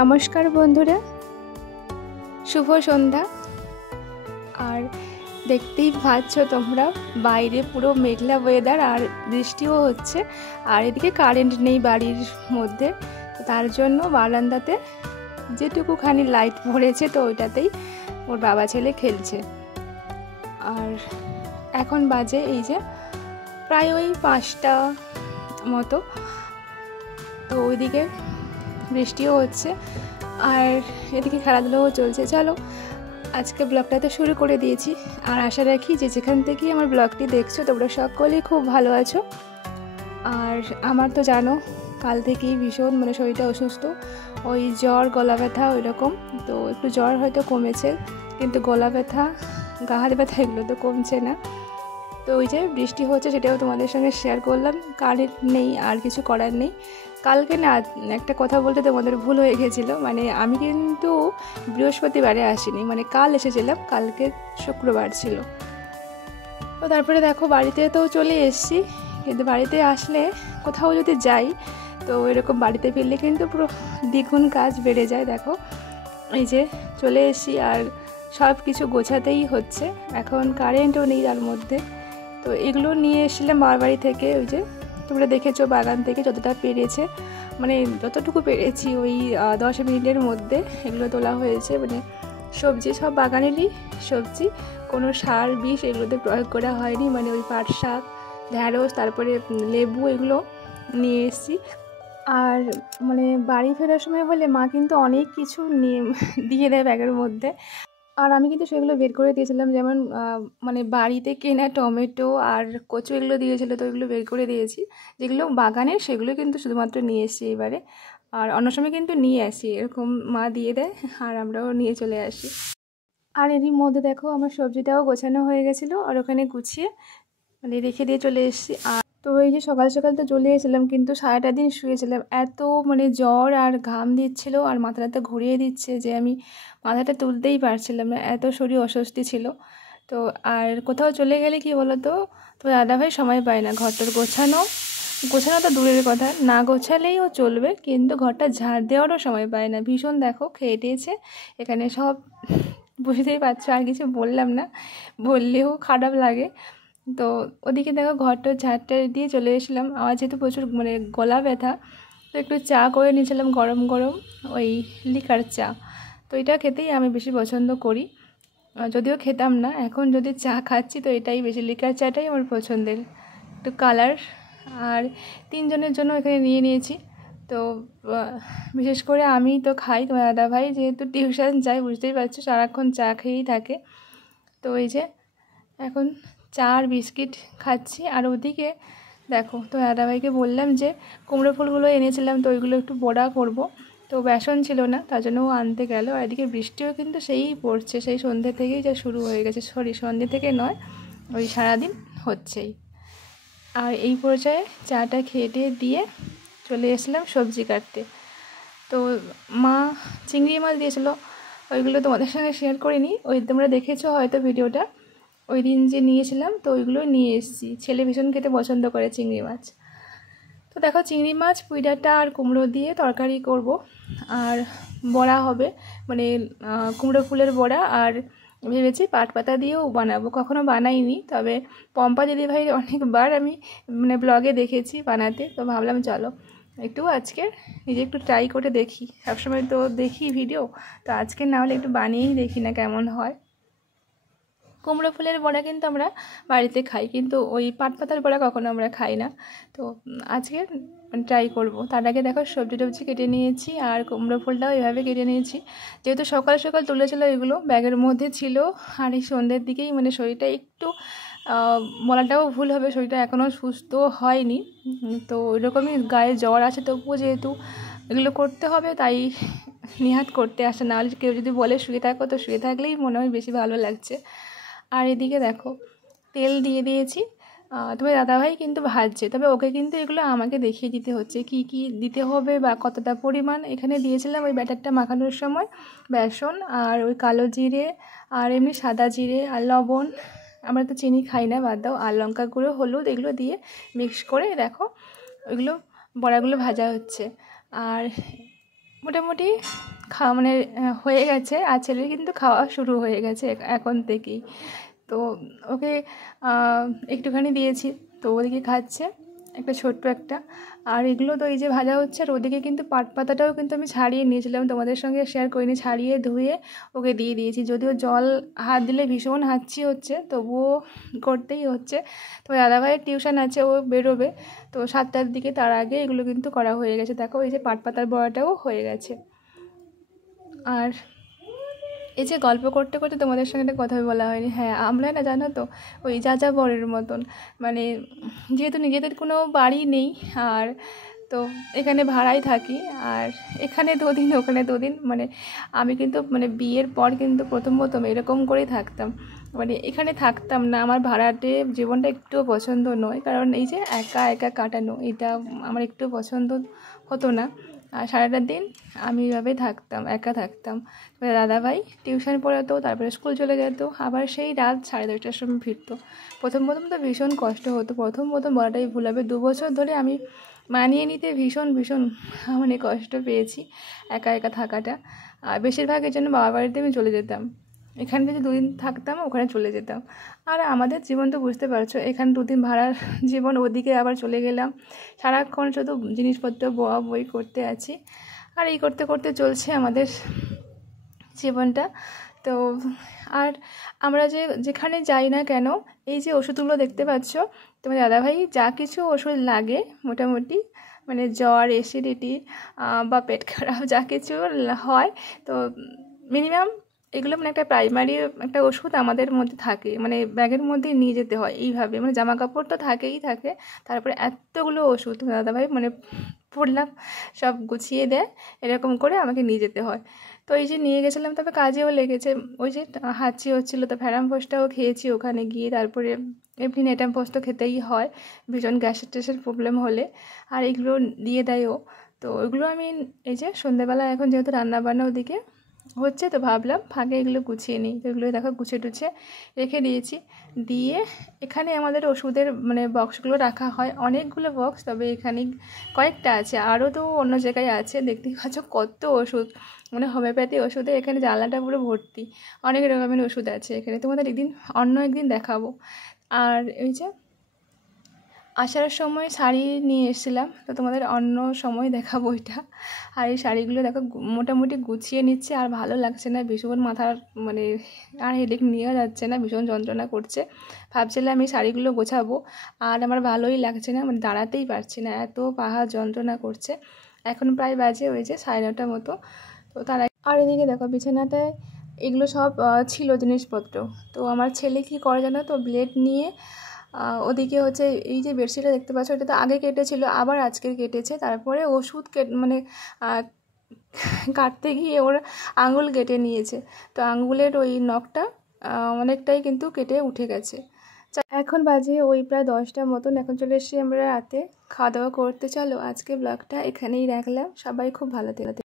নমস্কার বন্ধুরা, শুভ সন্ধ্যা। আর দেখতেই পাচ্ছ তোমরা বাইরে পুরো মেঘলা ওয়েদার আর বৃষ্টিও হচ্ছে। আর এদিকে কারেন্ট নেই বাড়ির মধ্যে, তার জন্য বারান্দাতে যেটুকুখানি লাইট পড়েছে তো ওইটাতেই ওর বাবা ছেলে খেলছে। আর এখন বাজে এই যে প্রায় ওই 5টা মতো, তো ওইদিকে বৃষ্টিও হচ্ছে আর এদিকে খেলাধুলাও চলছে। চলো আজকে ব্লগটা তো শুরু করে দিয়েছি। আর আশা রাখি যে যেখান থেকেই আমার ব্লগটি দেখছো তোমরা সকলেই খুব ভালো আছো। আর আমার তো জানো কাল থেকেই ভীষণ শরীরটা অসুস্থ, ওই জ্বর, গলা ব্যথা ওই রকম। তো একটু জ্বর হয়তো কমেছে, কিন্তু গলা ব্যথা, গা হাত ব্যথা এগুলো তো কমছে না। তো ওই যে বৃষ্টি হচ্ছে সেটাও তোমাদের সঙ্গে শেয়ার করলাম। কারেন্ট নেই, আর কিছু করার নেই। কালকে না একটা কথা বলতে তোমাদের ভুল হয়ে গেছিলো, আমি কিন্তু বৃহস্পতিবারে আসিনি, কাল এসেছিলাম, কালকে শুক্রবার ছিল। তো তারপরে দেখো বাড়িতে তো চলে এসেছি, কিন্তু বাড়িতে আসলে কোথাও যদি যাই তো এরকম বাড়িতে ফিরলে কিন্তু পুরো দ্বিগুণ কাজ বেড়ে যায়। দেখো এই যে চলে এসেছি আর সব কিছু গোছাতেই হচ্ছে। এখন কারেন্টও নেই তার মধ্যে। তো এগুলো নিয়ে এসেছিলাম মামার বাড়ি থেকে, ওই যে তোমরা দেখেছো বাগান থেকে যতটা পেরেছে, যতটুকু পেরেছি ওই 10 মিনিটের মধ্যে এগুলো তোলা হয়েছে। সবজি সব বাগানেরই সবজি, কোনো সার বিষ এগুলোতে প্রয়োগ করা হয়নি। ওই পাট শাক, ঢ্যাঁড়স, তারপরে লেবু এগুলো নিয়ে এসেছি। আর বাড়ি ফেরার সময় হলে মা কিন্তু অনেক কিছু নিয়ে দিয়ে দেয় ব্যাগের মধ্যে। আর আমি কিন্তু সেগুলো বের করে দিয়েছিলাম, যেমন বাড়িতে কেনা টমেটো আর কচু এগুলো দিয়েছিলো, তো এগুলো বের করে দিয়েছি। যেগুলো বাগানের সেগুলো কিন্তু শুধুমাত্র নিয়ে এসেছি এবারে। আর অন্য সময় কিন্তু নিয়ে আসি, এরকম মা দিয়ে দেয় আর আমরাও নিয়ে চলে আসি। আর এরই মধ্যে দেখো আমার সবজিটাও গোছানো হয়ে গেছিলো, আর ওখানে গুছিয়ে রেখে দিয়ে চলে এসেছি। আর তো এই যে সকাল সকাল তো চলে এসেছিলাম, কিন্তু সারাটা দিন শুয়েছিলাম। এত জ্বর আর ঘাম দিচ্ছিলো আর মাথাটা ঘুরিয়ে দিচ্ছে যে আমি মাথাটা তুলতেই পারছিলাম না, এত শরীর অস্বস্তি ছিল। তো আর কোথাও চলে গেলে কি বলো তো দাদাভাই সময় পায় না ঘরটার গোছানো তো দূরের কথা, না গোছালেও চলবে, কিন্তু ঘরটা ঝাড় দেওয়ারও সময় পায় না। ভীষণ দেখো খেয়ে টেয়েছে এখানে সব, বুঝতেই পারছো, আর কিছু বললাম না, বললেও খারাপ লাগে। তো ওদিকে দেখো ঘরটা ঝাড়টা দিয়ে চলে এসেছিলাম। আমার যেহেতু প্রচুর গলা ব্যথা, তো একটু চা করে নিয়েছিলাম গরম গরম, ওই লিকার চা। তো এটা খেতেই আমি বেশি পছন্দ করি, যদিও খেতাম না, এখন যদি চা খাচ্ছি তো এটাই বেশি, লিকার চাটাই আমার পছন্দের, একটু কালার। আর 3 জনের জন্য এখানে নিয়ে নিয়েছি। তো বিশেষ করে আমি তো খাই, তোমার দাদাভাই যেহেতু টিউশন যায়, বুঝতেই পারছো সারাক্ষণ চা খেয়েই থাকে। তো এই যে এখন চা আর বিস্কিট খাচ্ছি। আর ওদিকে দেখো তো দাদাভাইকে বললাম যে কুমড়ো ফুলগুলো এনেছিলাম, তো ওইগুলো একটু বড়া করব। তো বেসন ছিল না, তার জন্য ও আনতে গেল। আর এদিকে বৃষ্টিও কিন্তু সেই পড়ছে, সেই সন্ধ্যে থেকেই যা শুরু হয়ে গেছে, সন্ধ্যে থেকে নয়, ওই সারাদিন হচ্ছেই। আর এই পর্যায়ে চাটা খেয়ে দিয়ে চলে এসলাম সবজি কাটতে। তো মা চিংড়ি মাছ দিয়েছিলো, ওইগুলো তোমাদের সঙ্গে শেয়ার করিনি, ওই তোমরা দেখেছো হয়তো ভিডিওটা, ওই দিন যে নিয়েছিলাম তো ওইগুলো নিয়ে এসেছি। ছেলে ভীষণ খেতে পছন্দ করে চিংড়ি মাছ। তো দেখো চিংড়ি মাছ, পুঁই ডাঁটা আর কুমড়ো দিয়ে তরকারি করব, আর বড়া হবে, কুমড়ো ফুলের বড়া। আর ভেবেছি পাট পাতা দিয়েও বানাবো, কখনো বানাইনি, তবে পম্পা দিদিভাই অনেকবার আমি ব্লগে দেখেছি বানাতে। তো ভাবলাম চলো একটু আজকে নিজে একটু ট্রাই করে দেখি, সবসময় তো দেখি ভিডিও, তো আজকে না হলে একটু বানিয়েই দেখি না কেমন হয়। কুমড়ো ফুলের বড়া কিন্তু আমরা বাড়িতে খাই, কিন্তু ওই পাট পাতার বড়া কখনো আমরা খাই না। তো আজকে ট্রাই করব। তার আগে দেখো সবজি টবজি কেটে নিয়েছি, আর কুমড়ো ফুলটাও এভাবে কেটে নিয়েছি। যেহেতু সকাল সকাল তুলেছিল এগুলো ব্যাগের মধ্যে ছিল, আর এই সন্ধ্যের দিকেই শরীরটা একটু, বলাটাও ভুল হবে, শরীরটা এখনও সুস্থ হয়নি। তো ওইরকমই গায়ে জ্বর আছে, তবুও যেহেতু এগুলো করতে হবে তাই নেহাত করতে আসে। নাহলে কেউ যদি বলে শুয়ে থাকো, তো শুয়ে থাকলেই মনে হয় বেশি ভালো লাগছে। আর এদিকে দেখো তেল দিয়ে দিয়েছি, তবে দাদাভাই কিন্তু ভাজছে, তবে ওকে কিন্তু এগুলো আমাকে দেখিয়ে দিতে হচ্ছে কি কি দিতে হবে বা কতটা পরিমাণ। এখানে দিয়েছিলাম ওই ব্যাটারটা মাখানোর সময় বেসন, আর ওই কালো জিরে, আর এমনি সাদা জিরে, আর লবণ, আমরা তো চিনি খাই না, বাদ দাও, আর লঙ্কা গুঁড়ো, হলুদ, এগুলো দিয়ে মিক্স করে দেখো ওইগুলো বড়াগুলো ভাজা হচ্ছে। আর মোটামুটি খাওয়া মানে হয়ে গেছে, আর ছেলের কিন্তু খাওয়া শুরু হয়ে গেছে এখন থেকেই। তো ওকে একটুখানি দিয়েছি, তো ওদিকে খাচ্ছে একটা ছোট্ট একটা। আর এগুলো তো এই যে ভাজা হচ্ছে, আর ওদিকে কিন্তু পাট পাতাটাও কিন্তু আমি ছাড়িয়ে নিয়েছিলাম, তোমাদের সঙ্গে শেয়ার করিনি, ছাড়িয়ে ধুয়ে ওকে দিয়ে দিয়েছি। যদিও জল হাত দিলে ভীষণ হাঁচি হচ্ছে, তবুও করতেই হচ্ছে। তো দাদাভাইয়ের টিউশন আছে, ও বেরোবে তো 7টার দিকে, তার আগে এগুলো কিন্তু করা হয়ে গেছে। দেখো এই যে পাট পাতার বড়াটাও হয়ে গেছে। আর এই যে গল্প করতে করতে তোমাদের সঙ্গে একটা কথা বলা হয়নি, হ্যাঁ আমরা না জানো তো ওই যাযাবরের মতন, মানে যেহেতু নিজেদের কোনো বাড়ি নেই, আর তো এখানে ভাড়াই থাকি, আর এখানে 2 দিন ওখানে 2 দিন, মানে আমি কিন্তু মানে বিয়ের পর কিন্তু প্রথম এরকম করেই থাকতাম, মানে এখানে থাকতাম না। আমার ভাড়াটে জীবনটা একটুও পছন্দ নয়, কারণ এই যে একা একা কাটানো, এটা আমার একটু পছন্দ হতো না। আর সারাটা দিন আমি এভাবে থাকতাম, একা থাকতাম। দাদাভাই টিউশন পড়াতো, তারপরে স্কুল চলে যেত, আবার সেই রাত 10:30টার সময় ফিরতো। প্রথম তো ভীষণ কষ্ট হতো, প্রথম বলাটাই ভুল হবে। 2 বছর ধরে আমি মানিয়ে নিতে ভীষণ মানে কষ্ট পেয়েছি একা একা থাকাটা। আর বেশিরভাগের জন্য বাবার বাড়িতে আমি চলে যেতাম, এখানে যদি 2 দিন থাকতাম ওখানে চলে যেতাম। আর আমাদের জীবন তো বুঝতে পারছো, এখানে 2 দিন ভাড়ার জীবন, ওদিকে আবার চলে গেলাম, সারাক্ষণ শুধু জিনিসপত্র বই করতে আছি। আর এই করতে করতে চলছে আমাদের জীবনটা। তো আর আমরা যেখানে যাই না কেন, এই যে ওষুধগুলো দেখতে পাচ্ছ, তোমার দাদাভাই যা কিছু ওষুধ লাগে মোটামুটি, মানে জ্বর, অ্যাসিডিটি বা পেট খারাপ যা কিছু হয়, তো মিনিমাম এগুলো মানে একটা প্রাইমারি একটা ওষুধ আমাদের মধ্যে থাকে, মানে ব্যাগের মধ্যে নিয়ে যেতে হয় এইভাবে, মানে জামা কাপড় তো থাকেই থাকে, তারপরে এতগুলো ওষুধ দাদাভাই মানে পড়লাম সব গুছিয়ে দেয়, এরকম করে আমাকে নিয়ে যেতে হয়। তো এই যে নিয়ে গেছিলাম, তবে কাজেও লেগেছে। ওই যে হাঁচি হচ্ছিলো, তো ফ্যারামফোসটাও খেয়েছি ওখানে গিয়ে, তারপরে এমনি নেটামফোস তো খেতেই হয় ভীষণ গ্যাসের ট্যাসের প্রবলেম হলে, আর এগুলো দিয়ে দেয়ও। তো ওইগুলো আমি এই যে সন্ধ্যেবেলা এখন যেহেতু রান্নাবান্না ওদিকে হচ্ছে, তো ভাবলাম ফাঁকে এগুলো গুছিয়ে নিই, তো এগুলো দেখো গুছিয়ে টুছিয়ে রেখে দিয়েছি। দিয়ে এখানে আমাদের ওষুধের মানে বক্সগুলো রাখা হয়, অনেকগুলো বক্স, তবে এখানে কয়েকটা আছে, আরও তো অন্য জায়গায় আছে, দেখতেই পাচ্ছ কত ওষুধ, মানে হোমিওপ্যাথি ওষুধে এখানে জানলাটা পুরো ভর্তি, অনেক রকমের ওষুধ আছে এখানে, তোমাদের অন্য একদিন দেখাবো। আর এই যে আসার সময় শাড়ি নিয়ে এসেছিলাম, তো তোমাদের অন্য সময় দেখাবো এটা। আর এই শাড়িগুলো দেখো মোটামুটি গুছিয়ে নিচ্ছে, আর ভালো লাগছে না, ভীষণ মাথার মানে আর হেডেক নিয়ে যাচ্ছে না, ভীষণ যন্ত্রণা করছে। ভাবছিলাম এই শাড়িগুলো গোছাবো, আর আমার ভালোই লাগছে না, মানে দাঁড়াতেই পারছি না, এত পাহাড় যন্ত্রণা করছে। এখন প্রায় বাজে ওই যে 9:30 মতো। তো আর এদিকে দেখো বিছানাটায় এগুলো সব ছিল জিনিসপত্র। তো আমার ছেলে কী করে জানো তো, ব্লেড নিয়ে ওদিকে হচ্ছে এই যে বেডশিটটা দেখতে পাচ্ছ, এটা তো আগে কেটেছিল, আবার আজকে কেটেছে, তারপরে ওষুধ মানে কাটতে গিয়ে ওর আঙুল কেটে নিয়েছে, তো আঙুলের ওই নখটা অনেকটাই কিন্তু কেটে উঠে গেছে। এখন বাজে ওই প্রায় 10টা মতন, এখন চলে এসেছি আমরা রাতে খাওয়া দাওয়া করতে। চলো আজকে ব্লগটা এখানেই রাখলাম, সবাই খুব ভালো থেকো।